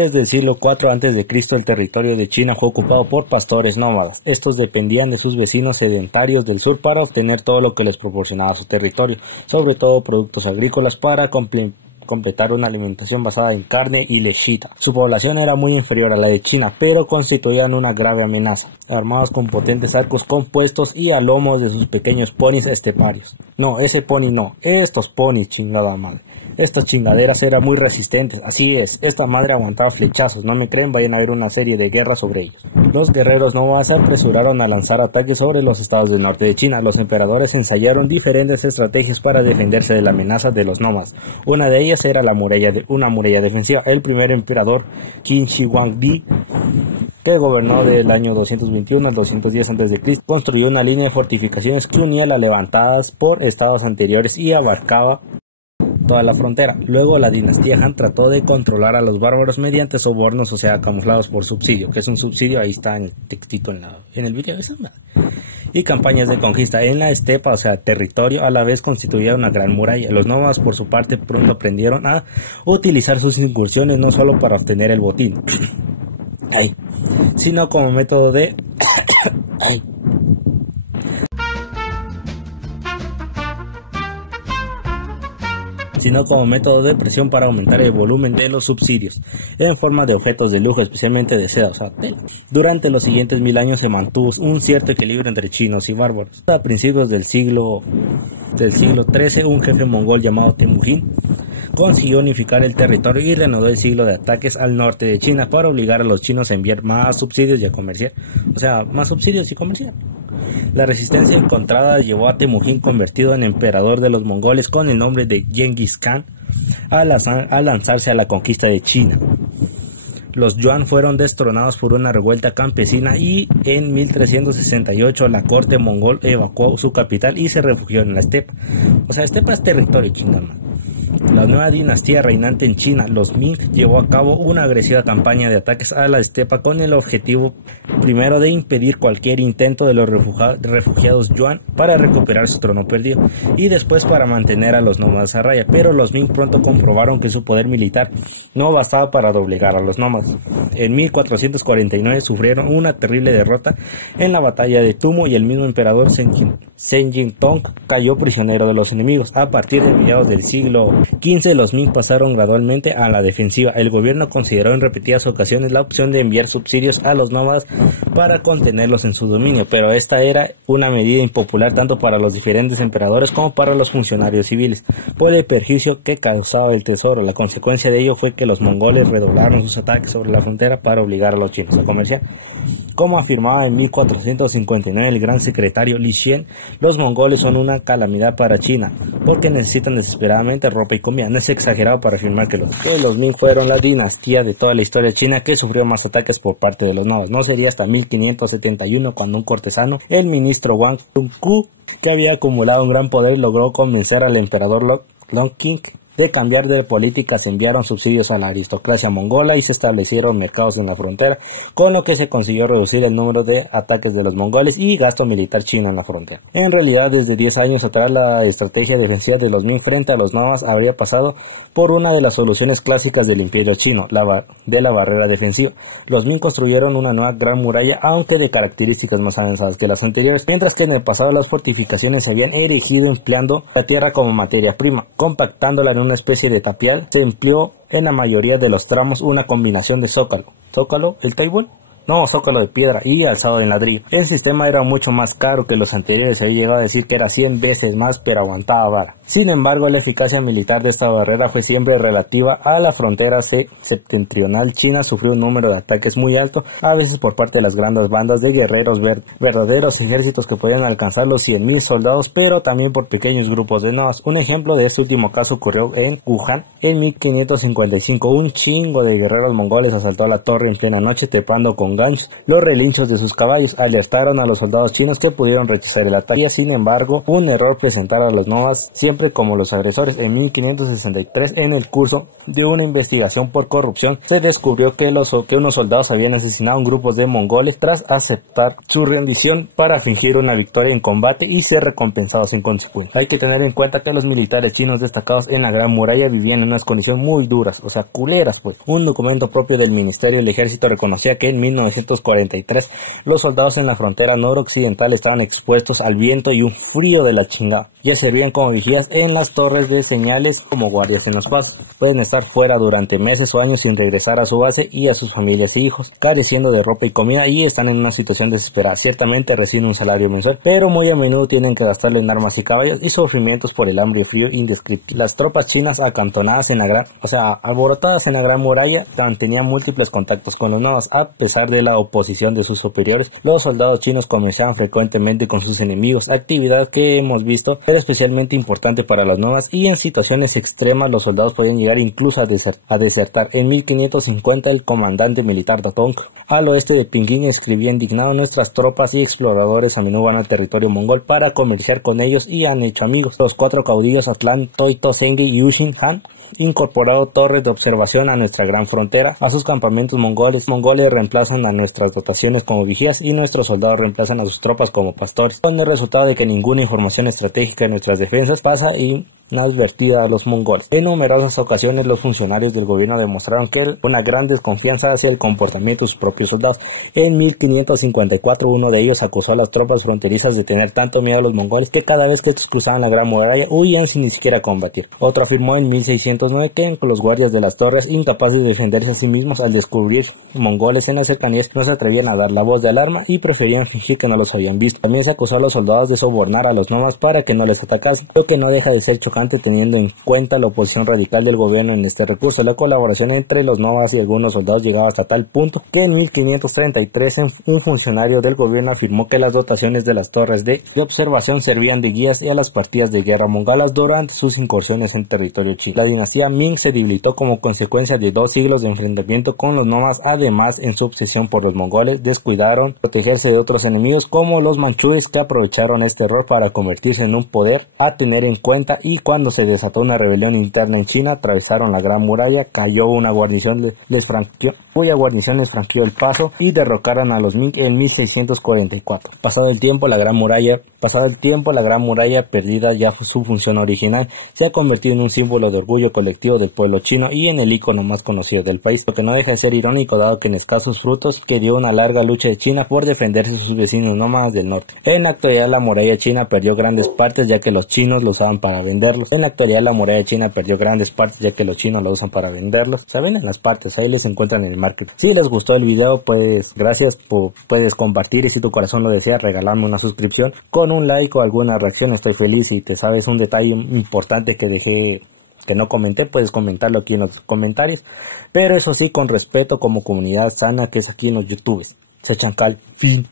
Desde el siglo IV a.C. el territorio de China fue ocupado por pastores nómadas. Estos dependían de sus vecinos sedentarios del sur para obtener todo lo que les proporcionaba su territorio, sobre todo productos agrícolas para completar una alimentación basada en carne y lechita. Su población era muy inferior a la de China, pero constituían una grave amenaza, armados con potentes arcos compuestos y a lomos de sus pequeños ponis esteparios. No, ese pony no, estos ponis, chingada madre. Estas chingaderas eran muy resistentes, así es, esta madre aguantaba flechazos, no me creen, vayan a ver una serie de guerras sobre ellos. Los guerreros nómadas se apresuraron a lanzar ataques sobre los estados del norte de China. Los emperadores ensayaron diferentes estrategias para defenderse de la amenaza de los nómadas. Una de ellas era una muralla defensiva. El primer emperador, Qin Shi Huangdi, que gobernó del año 221 al 210 a.C., construyó una línea de fortificaciones que unía las levantadas por estados anteriores y abarcaba toda la frontera. Luego la dinastía Han trató de controlar a los bárbaros mediante sobornos, o sea, camuflados por subsidio. ¿Qué es un subsidio? Ahí está en el textito en el video. Y campañas de conquista en la estepa, o sea, territorio, a la vez constituía una gran muralla. Los nómadas, por su parte, pronto aprendieron a utilizar sus incursiones no solo para obtener el botín, sino como método de presión para aumentar el volumen de los subsidios, en forma de objetos de lujo, especialmente de seda, o sea, tela. Durante los siguientes 1000 años se mantuvo un cierto equilibrio entre chinos y bárbaros. A principios del siglo XIII, un jefe mongol llamado Temujin consiguió unificar el territorio y reanudó el siglo de ataques al norte de China para obligar a los chinos a enviar más subsidios y a comerciar, o sea, más subsidios y comerciar. La resistencia encontrada llevó a Temujin, convertido en emperador de los mongoles con el nombre de Genghis Khan, a lanzarse a la conquista de China. Los Yuan fueron destronados por una revuelta campesina y en 1368 la corte mongol evacuó su capital y se refugió en la estepa. O sea, estepa es territorio, chingada. La nueva dinastía reinante en China, los Ming, llevó a cabo una agresiva campaña de ataques a la estepa con el objetivo primero de impedir cualquier intento de los refugiados Yuan para recuperar su trono perdido y después para mantener a los nómadas a raya, pero los Ming pronto comprobaron que su poder militar no bastaba para doblegar a los nómadas. En 1449 sufrieron una terrible derrota en la batalla de Tumo y el mismo emperador Sen Jin-tong cayó prisionero de los enemigos. A partir de mediados del siglo XV, los Ming pasaron gradualmente a la defensiva. El gobierno consideró en repetidas ocasiones la opción de enviar subsidios a los nómadas para contenerlos en su dominio, pero esta era una medida impopular tanto para los diferentes emperadores como para los funcionarios civiles, por el perjuicio que causaba el tesoro. La consecuencia de ello fue que los mongoles redoblaron sus ataques sobre la frontera para obligar a los chinos a comerciar. Como afirmaba en 1459 el gran secretario Li Xian, los mongoles son una calamidad para China porque necesitan desesperadamente ropa y comida. No es exagerado para afirmar que los Ming fueron la dinastía de toda la historia china que sufrió más ataques por parte de los nómadas. No sería hasta 1571 cuando un cortesano, el ministro Wang Tunku, que había acumulado un gran poder, logró convencer al emperador Long Qing de cambiar de políticas. Enviaron subsidios a la aristocracia mongola y se establecieron mercados en la frontera, con lo que se consiguió reducir el número de ataques de los mongoles y gasto militar chino en la frontera. En realidad, desde 10 años atrás, la estrategia defensiva de los Ming frente a los nómadas habría pasado por una de las soluciones clásicas del imperio chino, de la barrera defensiva. Los Ming construyeron una nueva gran muralla, aunque de características más avanzadas que las anteriores, mientras que en el pasado las fortificaciones se habían erigido empleando la tierra como materia prima, compactándola en una especie de tapial. Se empleó en la mayoría de los tramos una combinación de zócalo, el table, zócalo de piedra y alzado en ladrillo. El sistema era mucho más caro que los anteriores, ahí llegaba a decir que era 100 veces más, pero aguantaba vara. Sin embargo, la eficacia militar de esta barrera fue siempre relativa a la frontera septentrional. China sufrió un número de ataques muy alto, a veces por parte de las grandes bandas de guerreros, verdaderos ejércitos que podían alcanzar los 100,000 soldados, pero también por pequeños grupos de nómadas. Un ejemplo de este último caso ocurrió en Wuhan en 1555. Un chingo de guerreros mongoles asaltó a la torre en plena noche, trepando con ganchos los relinchos de sus caballos, alertaron a los soldados chinos que pudieron rechazar el ataque. Sin embargo, un error presentar a los novas siempre como los agresores. En 1563, en el curso de una investigación por corrupción, se descubrió que unos soldados habían asesinado a un grupo de mongoles tras aceptar su rendición para fingir una victoria en combate y ser recompensados en consecuencia. Hay que tener en cuenta que los militares chinos destacados en la Gran Muralla vivían en unas condiciones muy duras, o sea, culeras pues. Un documento propio del Ministerio del Ejército reconocía que en 1943 los soldados en la frontera noroccidental estaban expuestos al viento y un frío de la chingada. Ya servían como vigías en las torres de señales, como guardias en los pasos. Pueden estar fuera durante meses o años sin regresar a su base y a sus familias e hijos, careciendo de ropa y comida, y están en una situación desesperada. Ciertamente reciben un salario mensual, pero muy a menudo tienen que gastarlo en armas y caballos y sufrimientos por el hambre y frío indescriptible. Las tropas chinas acantonadas en alborotadas en la Gran Muralla mantenían múltiples contactos con los novas. A pesar de la oposición de sus superiores, los soldados chinos comerciaban frecuentemente con sus enemigos, actividad que hemos visto era especialmente importante para los novas, y en situaciones extremas los soldados podían llegar incluso a desertar. En 1550 el comandante militar Datong al oeste de Pekín escribía indignado: nuestras tropas y exploradores a menudo van al territorio mongol para comerciar con ellos y han hecho amigos. Los 4 caudillos Atlan, Toito, Senge y Yushin Han incorporado torres de observación a nuestra gran frontera. A sus campamentos mongoles reemplazan a nuestras dotaciones como vigías y nuestros soldados reemplazan a sus tropas como pastores, con el resultado de que ninguna información estratégica de nuestras defensas pasa inadvertida a los mongoles. En numerosas ocasiones los funcionarios del gobierno demostraron que una gran desconfianza hacia el comportamiento de sus propios soldados. En 1554 uno de ellos acusó a las tropas fronterizas de tener tanto miedo a los mongoles que cada vez que estos cruzaban la Gran Muralla huían sin ni siquiera combatir. Otro afirmó en 1609 que los guardias de las torres, incapaces de defenderse a sí mismos al descubrir mongoles en las cercanías, no se atrevían a dar la voz de alarma y preferían fingir que no los habían visto. También se acusó a los soldados de sobornar a los nómadas para que no les atacasen, lo que no deja de ser chocante teniendo en cuenta la oposición radical del gobierno en este recurso. La colaboración entre los nómadas y algunos soldados llegaba hasta tal punto que en 1533 un funcionario del gobierno afirmó que las dotaciones de las torres de observación servían de guías y a las partidas de guerra mongolas durante sus incursiones en territorio chino. La dinastía Ming se debilitó como consecuencia de 2 siglos de enfrentamiento con los nómadas. Además, en su obsesión por los mongoles, descuidaron protegerse de otros enemigos como los manchúes, que aprovecharon este error para convertirse en un poder a tener en cuenta. Y cuando se desató una rebelión interna en China, atravesaron la Gran Muralla, cayó una guarnición cuya guarnición les franqueó el paso y derrocaron a los Ming en 1644. Pasado el tiempo, la Gran Muralla, perdida ya su función original, se ha convertido en un símbolo de orgullo colectivo del pueblo chino y en el icono más conocido del país, lo que no deja de ser irónico dado que en escasos frutos que dio una larga lucha de China por defenderse de sus vecinos nómadas del norte. En la actualidad la muralla china perdió grandes partes ya que los chinos lo usaban para venderlos. Saben en las partes, ahí les encuentran en el market. Si les gustó el video, pues gracias, puedes compartir, y si tu corazón lo desea, regalarme una suscripción. Con un like o alguna reacción estoy feliz. Si te sabes un detalle importante que dejé que no comenté, puedes comentarlo aquí en los comentarios, pero eso sí, con respeto, como comunidad sana que es aquí en los youtubers. Se chancal, fin.